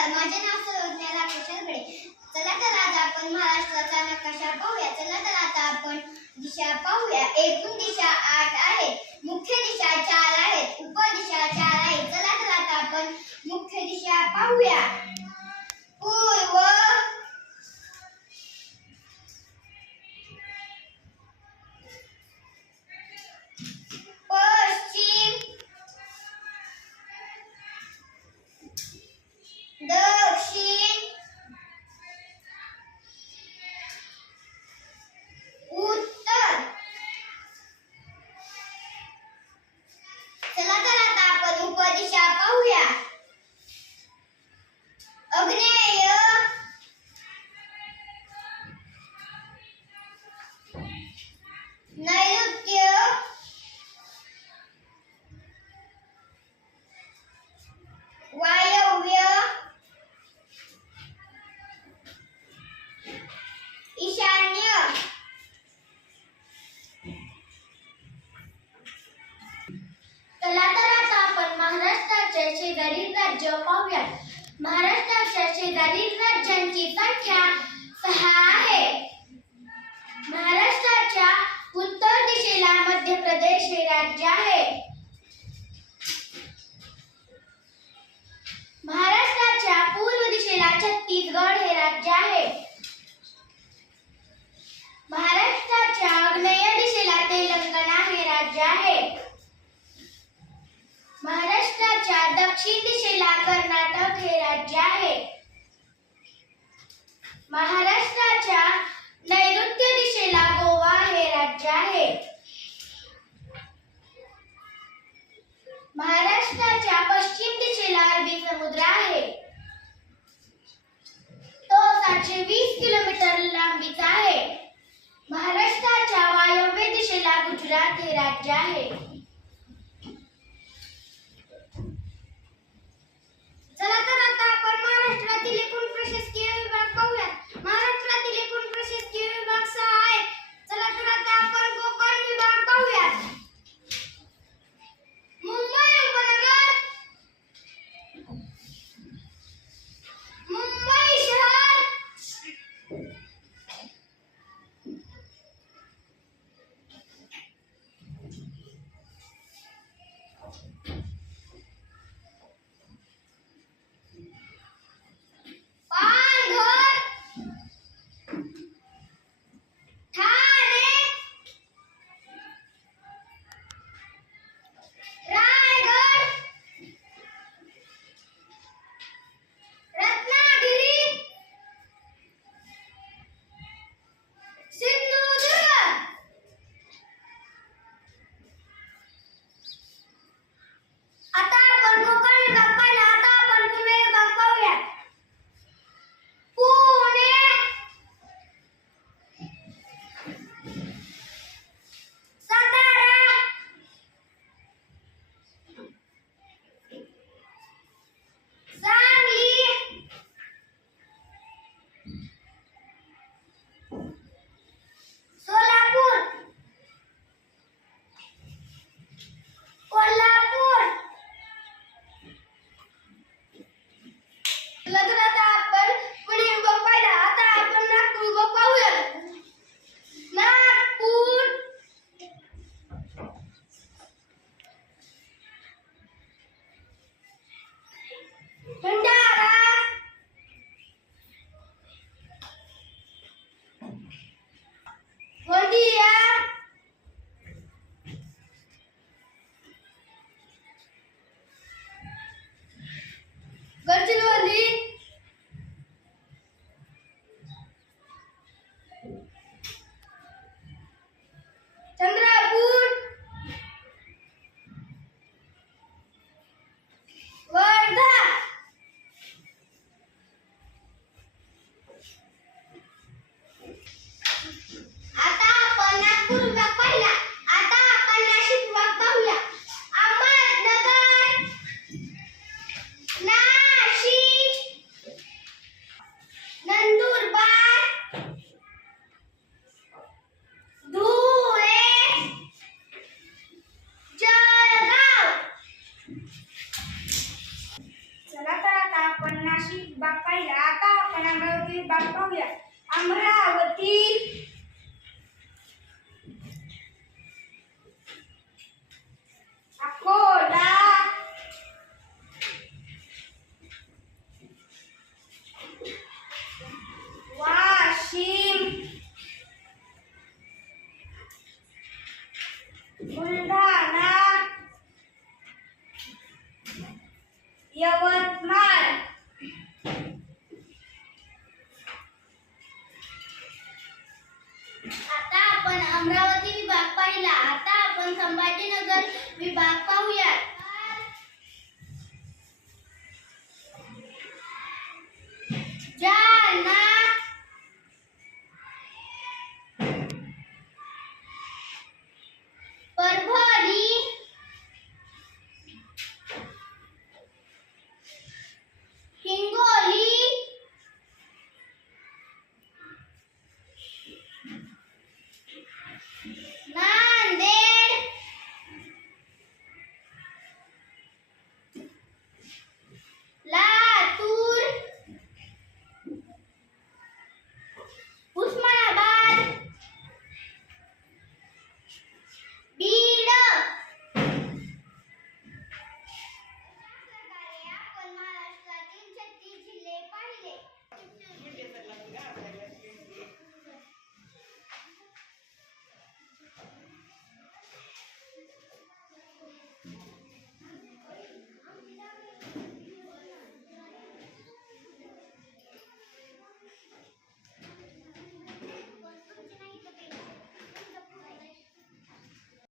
नमस्कार माझे नाव सर्वज्ञ राकेश चला तर आज आपण महाराष्ट्राचा नकाशा पाहूया. चला तर आता आपण दिशा पाहूया. एकूण दिशा आठ आहे. मुख्य दिशा चार आहेत उपदिशा चार आहेत चला तर आता आपण मुख्य दिशा पाहूया. पूर्व नैऋत्य दक्षिण दिशेला कर्नाटक हे राज्य आहे. महाराष्ट्राच्या नैऋत्य दिशेला गोवा हे राज्य आहे. महाराष्ट्राच्या पश्चिम दिशेला अरबी समुद्र आहे. तो सातशे वीस किलोमीटर लांबीचा आहे. महाराष्ट्राच्या वायव्य दिशेला गुजरात हे राज्य आहे. चला तर आता आपण महाराष्ट्रातील एकूण प्रशासकीय आपण नाशिक भाग पाहिला आता आपण अमरावती बाग पाहूया. अमरावती. अकोला. वाशिम. बुलढाणा. यवतमाळ. अमरावती विभाग पाहिला. आता आपण संभाजीनगर विभाग पाहूयात.